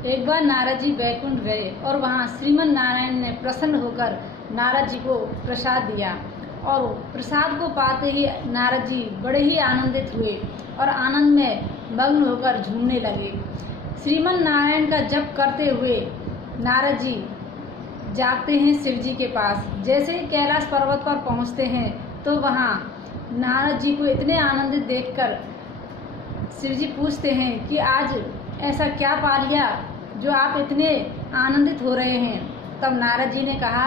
एक बार नारद जी बैकुंठ गए और वहाँ श्रीमन नारायण ने प्रसन्न होकर नारद जी को प्रसाद दिया और प्रसाद को पाते ही नारद जी बड़े ही आनंदित हुए और आनंद में मग्न होकर झूमने लगे। श्रीमन नारायण का जप करते हुए नारद जी जाते हैं शिव जी के पास। जैसे ही कैलाश पर्वत पर पहुँचते हैं तो वहाँ नारद जी को इतने आनंदित देखकर शिव जी पूछते हैं कि आज ऐसा क्या पा लिया जो आप इतने आनंदित हो रहे हैं। तब नारद जी ने कहा,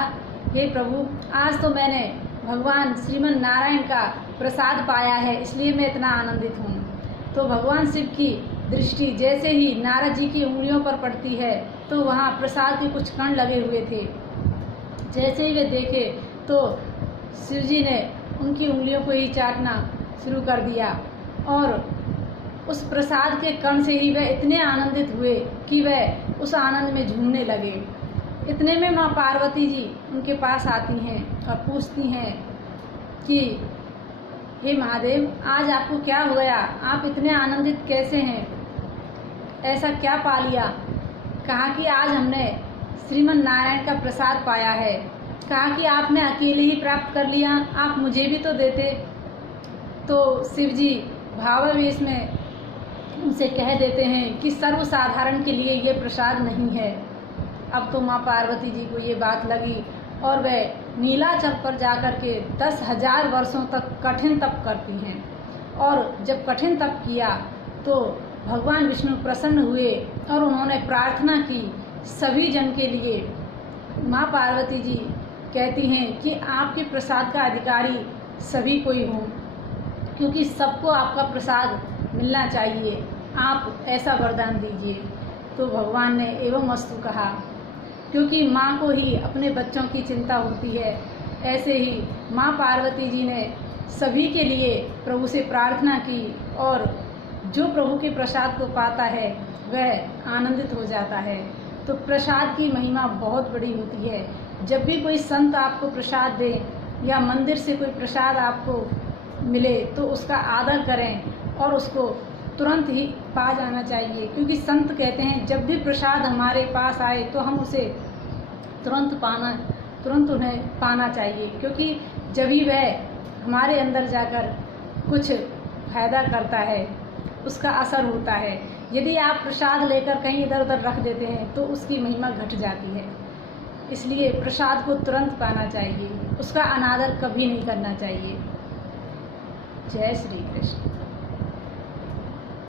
हे प्रभु, आज तो मैंने भगवान श्रीमन नारायण का प्रसाद पाया है, इसलिए मैं इतना आनंदित हूँ। तो भगवान शिव की दृष्टि जैसे ही नारद जी की उंगलियों पर पड़ती है तो वहाँ प्रसाद के कुछ कण लगे हुए थे। जैसे ही वे देखे तो शिव जी ने उनकी उंगलियों को ही चाटना शुरू कर दिया और उस प्रसाद के कण से ही वह इतने आनंदित हुए कि वह उस आनंद में झूमने लगे। इतने में माँ पार्वती जी उनके पास आती हैं और पूछती हैं कि हे महादेव, आज आपको क्या हो गया, आप इतने आनंदित कैसे हैं, ऐसा क्या पा लिया। कहा कि आज हमने श्रीमन नारायण का प्रसाद पाया है। कहा कि आपने अकेले ही प्राप्त कर लिया, आप मुझे भी तो देते। तो शिव जी भावावेश में उनसे कह देते हैं कि सर्वसाधारण के लिए ये प्रसाद नहीं है। अब तो माँ पार्वती जी को ये बात लगी और वह नीलाचल पर जाकर के 10,000 वर्षों तक कठिन तप करती हैं। और जब कठिन तप किया तो भगवान विष्णु प्रसन्न हुए और उन्होंने प्रार्थना की सभी जन के लिए। माँ पार्वती जी कहती हैं कि आपके प्रसाद का अधिकारी सभी कोई हों, क्योंकि सबको आपका प्रसाद मिलना चाहिए, आप ऐसा वरदान दीजिए। तो भगवान ने एवं अस्तु कहा। क्योंकि माँ को ही अपने बच्चों की चिंता होती है, ऐसे ही माँ पार्वती जी ने सभी के लिए प्रभु से प्रार्थना की और जो प्रभु के प्रसाद को पाता है वह आनंदित हो जाता है। तो प्रसाद की महिमा बहुत बड़ी होती है। जब भी कोई संत आपको प्रसाद दे या मंदिर से कोई प्रसाद आपको मिले तो उसका आदर करें और उसको तुरंत ही पा जाना चाहिए, क्योंकि संत कहते हैं जब भी प्रसाद हमारे पास आए तो हम उसे तुरंत उन्हें पाना चाहिए, क्योंकि जब ही वह हमारे अंदर जाकर कुछ फायदा करता है, उसका असर होता है। यदि आप प्रसाद लेकर कहीं इधर उधर रख देते हैं तो उसकी महिमा घट जाती है। इसलिए प्रसाद को तुरंत पाना चाहिए, उसका अनादर कभी नहीं करना चाहिए। जय श्री कृष्ण।